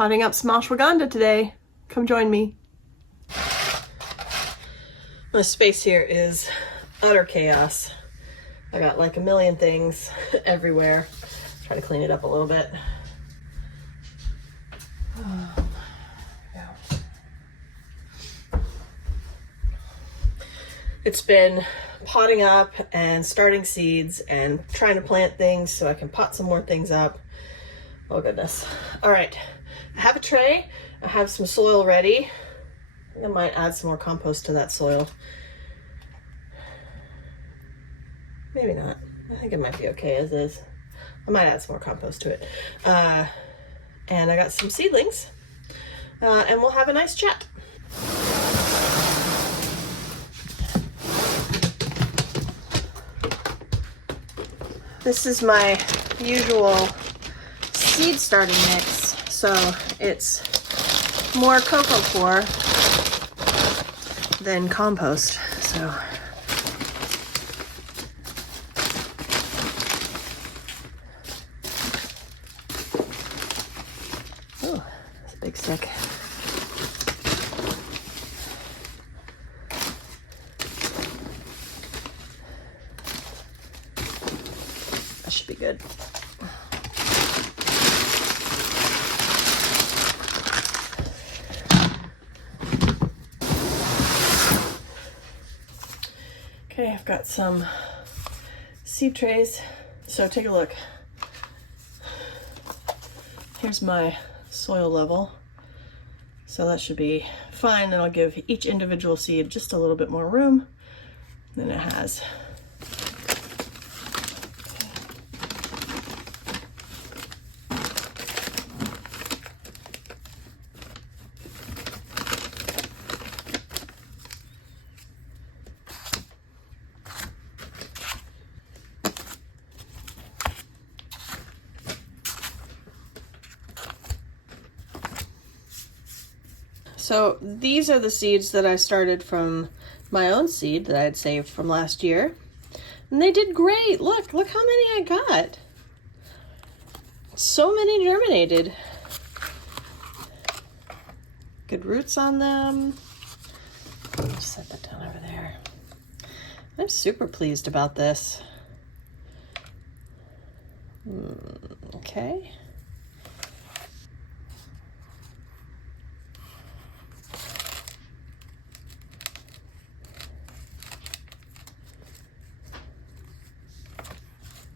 potting up some ashwagandha today. Come join me. My space here is utter chaos. I got like a million things everywhere. Try to clean it up a little bit. It's been potting up and starting seeds and trying to plant things so I can pot some more things up. Oh goodness. All right, I have a tray. I have some soil ready. I think I might add some more compost to that soil. Maybe not. I think it might be okay as is. I might add some more compost to it. And I got some seedlings. And we'll have a nice chat. This is my usual seed starting mix. So it's more cocoa coir than compost. So oh, that's a big stick. That should be good. Okay, I've got some seed trays. So take a look. Here's my soil level. So that should be fine. And I'll give each individual seed just a little bit more room than it has. So these are the seeds that I started from my own seed that I had saved from last year. And they did great. Look how many I got. So many germinated. Good roots on them. I'll set that down over there. I'm super pleased about this. Okay.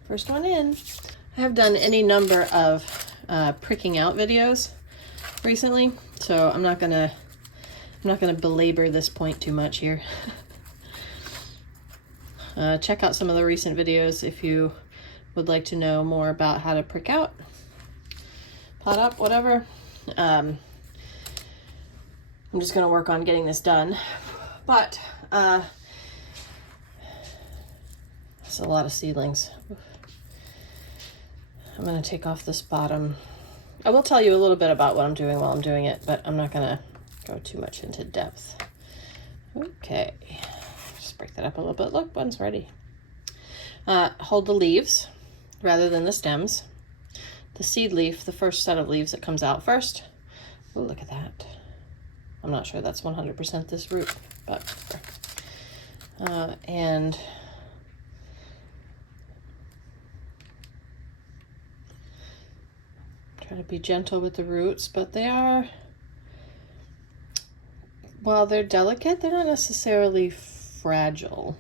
First one in. I have done any number of pricking out videos recently, so I'm not gonna belabor this point too much here. Check out some of the recent videos if you would like to know more about how to prick out, pot up, whatever. I'm just gonna work on getting this done, but it's a lot of seedlings. I'm going to take off this bottom. I will tell you a little bit about what I'm doing while I'm doing it, but I'm not going to go too much into depth. Okay, just break that up a little bit. Look, one's ready. Hold the leaves rather than the stems. The seed leaf, the first set of leaves that comes out first. Oh, look at that. I'm not sure that's 100% this root, but and try to be gentle with the roots, but they are, while they're delicate, they're not necessarily fragile.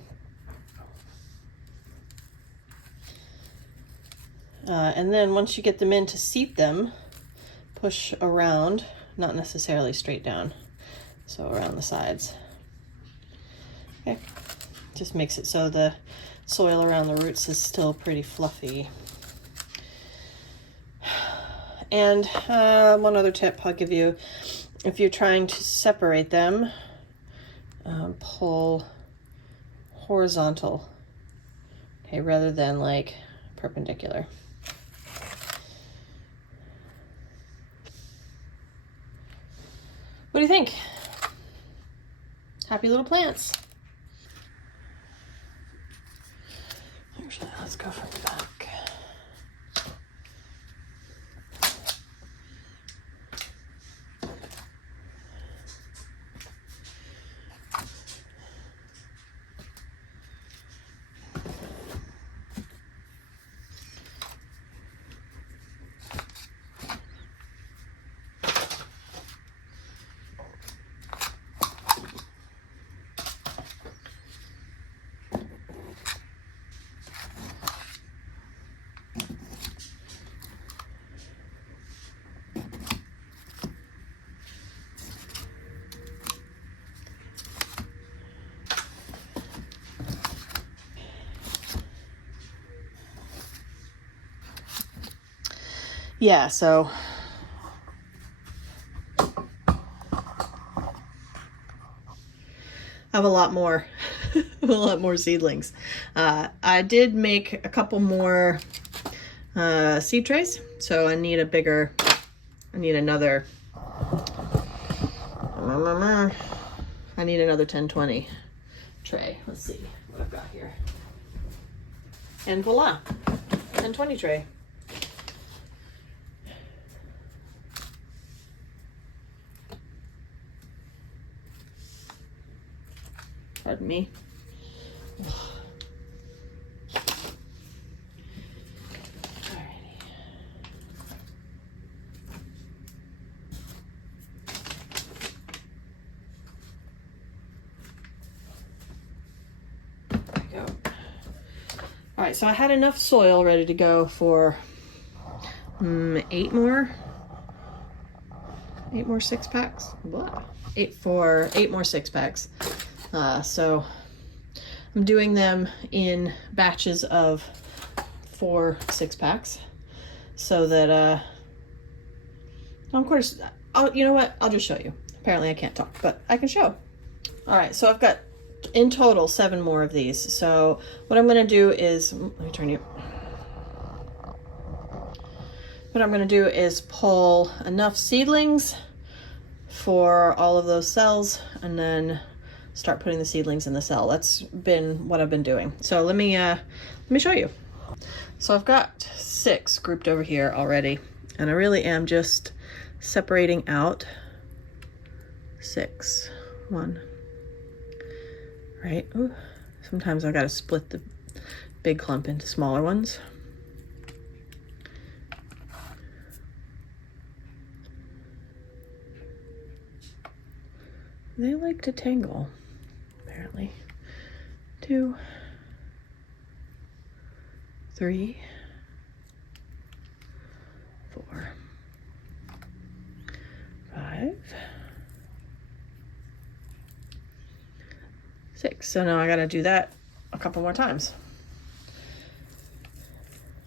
And then once you get them in, to seat them, push around, not necessarily straight down, so around the sides. Okay, just makes it so the soil around the roots is still pretty fluffy. And one other tip I'll give you, if you're trying to separate them, pull horizontal, okay, rather than like perpendicular. What do you think? Happy little plants. Actually, let's go from the back. yeah, so I have a lot more, a lot more seedlings. I did make a couple more seed trays, so I need another, I need another 10-20 tray. Let's see what I've got here. And voila, 10-20 tray. Pardon me. All right, so I had enough soil ready to go for 8 more 6-packs. Blah. 8 more 6-packs. So I'm doing them in batches of 4 6-packs, so that of course, you know what? I'll just show you. Apparently I can't talk, but I can show. All right, so I've got in total 7 more of these. So what I'm going to do is, let me turn you. What I'm going to do is pull enough seedlings for all of those cells, and then start putting the seedlings in the cell. That's been what I've been doing. So let me show you. So I've got 6 grouped over here already, and I really am just separating out 6. 1. Right? Ooh. Sometimes I gotta split the big clump into smaller ones. They like to tangle, apparently. 2, 3, 4, 5, 6. So now I gotta do that a couple more times.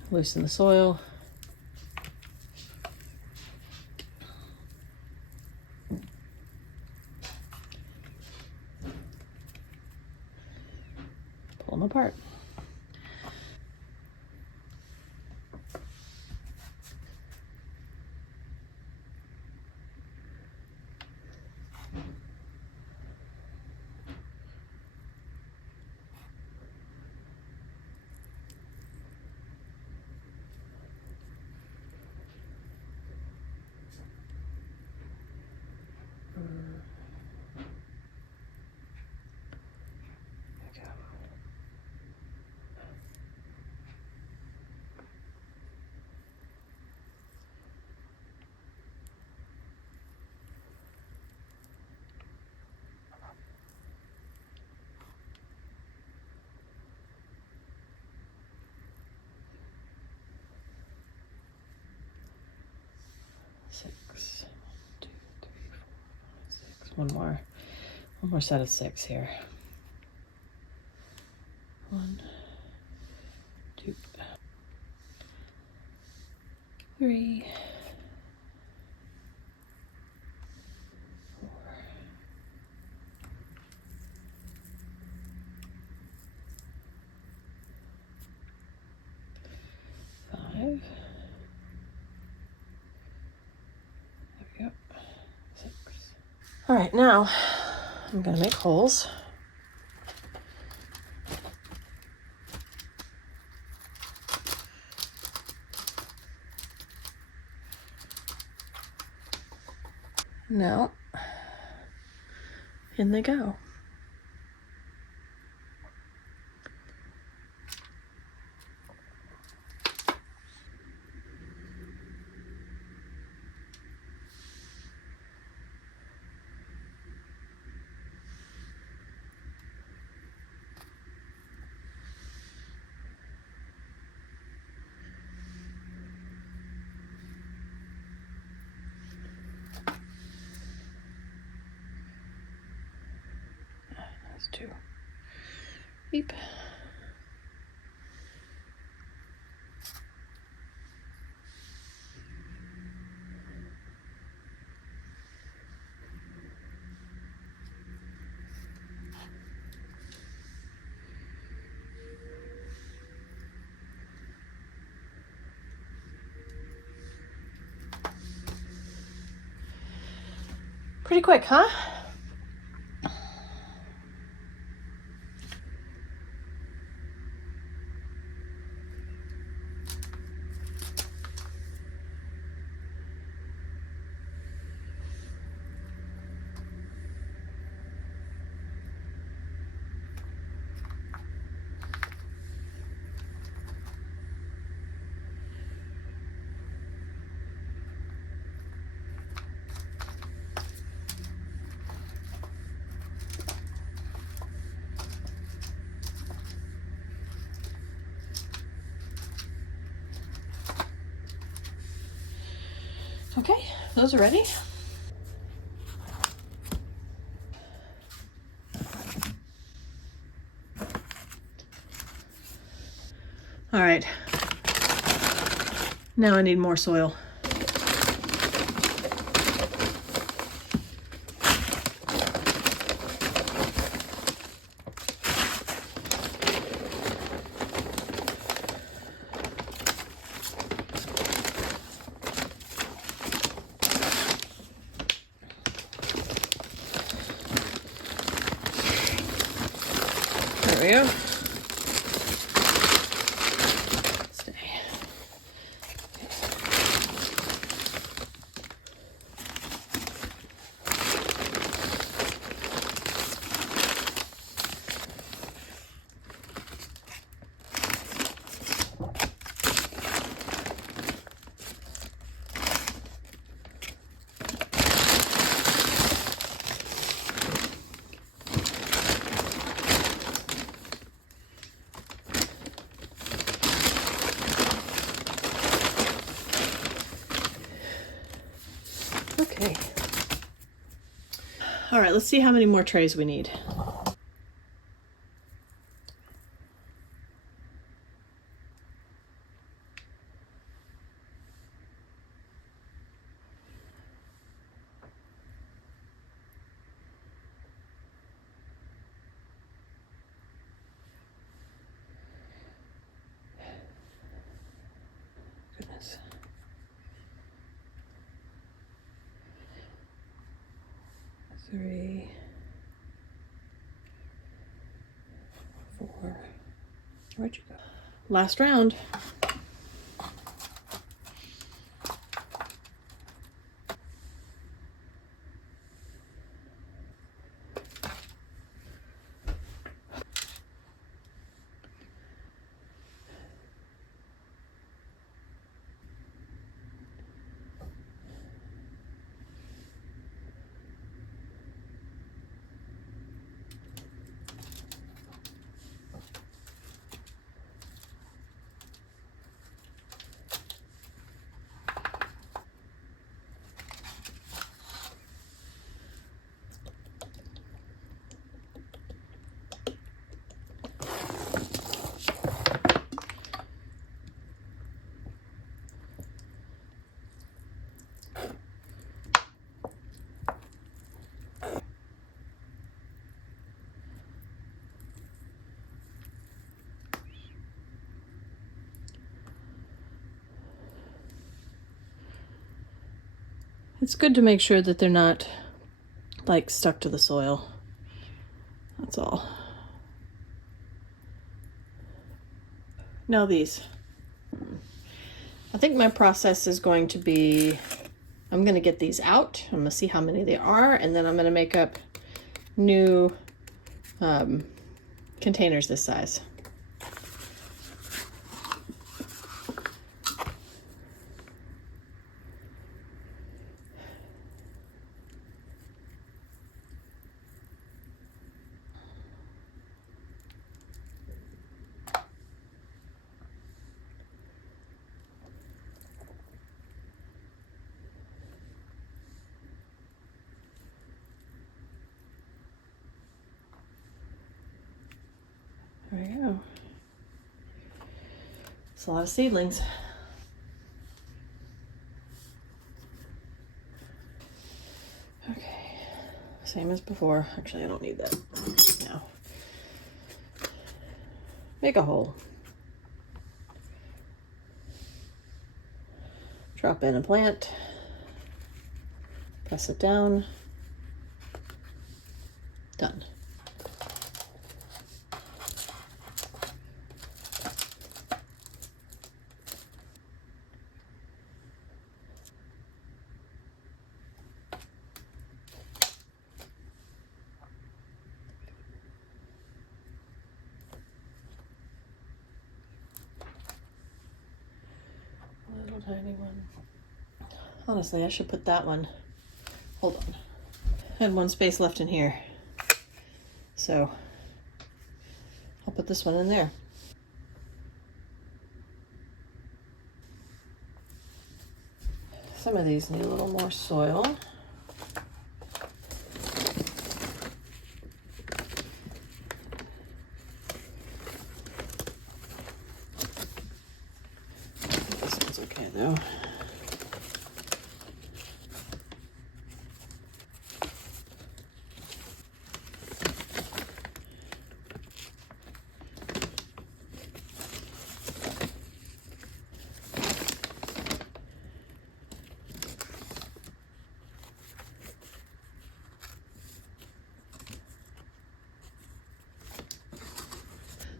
Loosen the soil. Pull them apart. Six. 2, 3, 4, 5, 6. One more set of 6 here. 1, 2, 3, 4, 5. There we go. 6. All right, now I'm gonna make holes. Now, in they go. That's 2. Beep. Pretty quick, huh? Okay, those are ready. All right, now I need more soil. There we go. Stay. Okay. All right, let's see how many more trays we need. Goodness. 3, 4. Where'd you go? Last round. It's good to make sure that they're not like stuck to the soil. That's all. Now these. I think my process is going to be, I'm going to get these out. I'm going to see how many there are, and then I'm going to make up new containers this size. There we go. It's a lot of seedlings. Okay, same as before. Actually, I don't need that now. Make a hole. Drop in a plant. Press it down. Done. Little tiny one. Honestly, I should put that one. Hold on. I had one space left in here. So I'll put this one in there. Some of these need a little more soil. This one's okay though.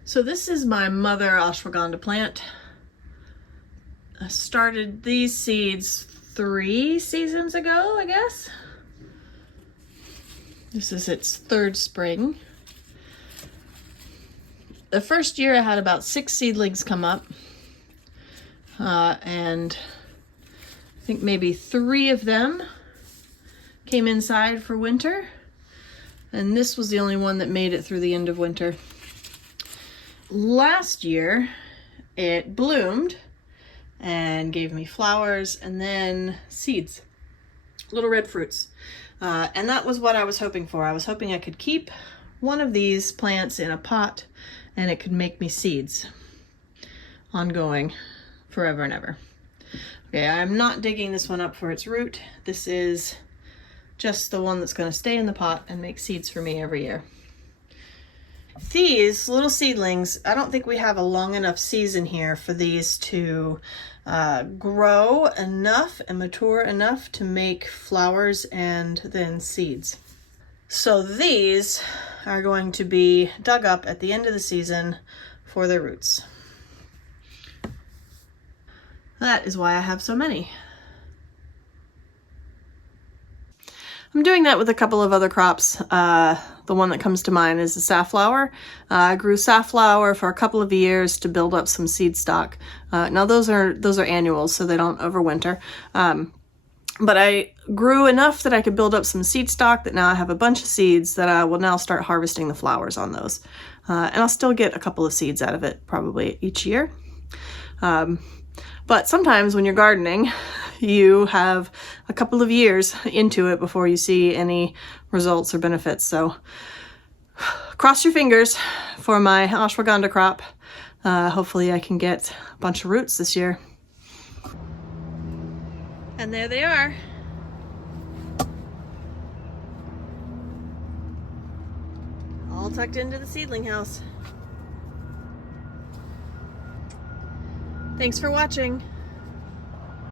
So this is my mother ashwagandha plant. I started these seeds 3 seasons ago, I guess. This is its 3rd spring. The first year I had about 6 seedlings come up. And I think maybe 3 of them came inside for winter. And this was the only one that made it through the end of winter. Last year, it bloomed and gave me flowers and then seeds, little red fruits. And that was what I was hoping for. I was hoping I could keep one of these plants in a pot and it could make me seeds ongoing forever and ever. Okay, I'm not digging this one up for its root. This is just the one that's going to stay in the pot and make seeds for me every year. These little seedlings, I don't think we have a long enough season here for these to grow enough and mature enough to make flowers and then seeds. So these are going to be dug up at the end of the season for their roots. That is why I have so many. I'm doing that with a couple of other crops. The one that comes to mind is the safflower. I grew safflower for a couple of years to build up some seed stock. Now those are annuals, so they don't overwinter. But I grew enough that I could build up some seed stock that now I have a bunch of seeds that I will now start harvesting the flowers on those. And I'll still get a couple of seeds out of it probably each year. But sometimes when you're gardening, you have a couple of years into it before you see any results or benefits. So cross your fingers for my ashwagandha crop. Hopefully I can get a bunch of roots this year. And there they are. All tucked into the seedling house. Thanks for watching.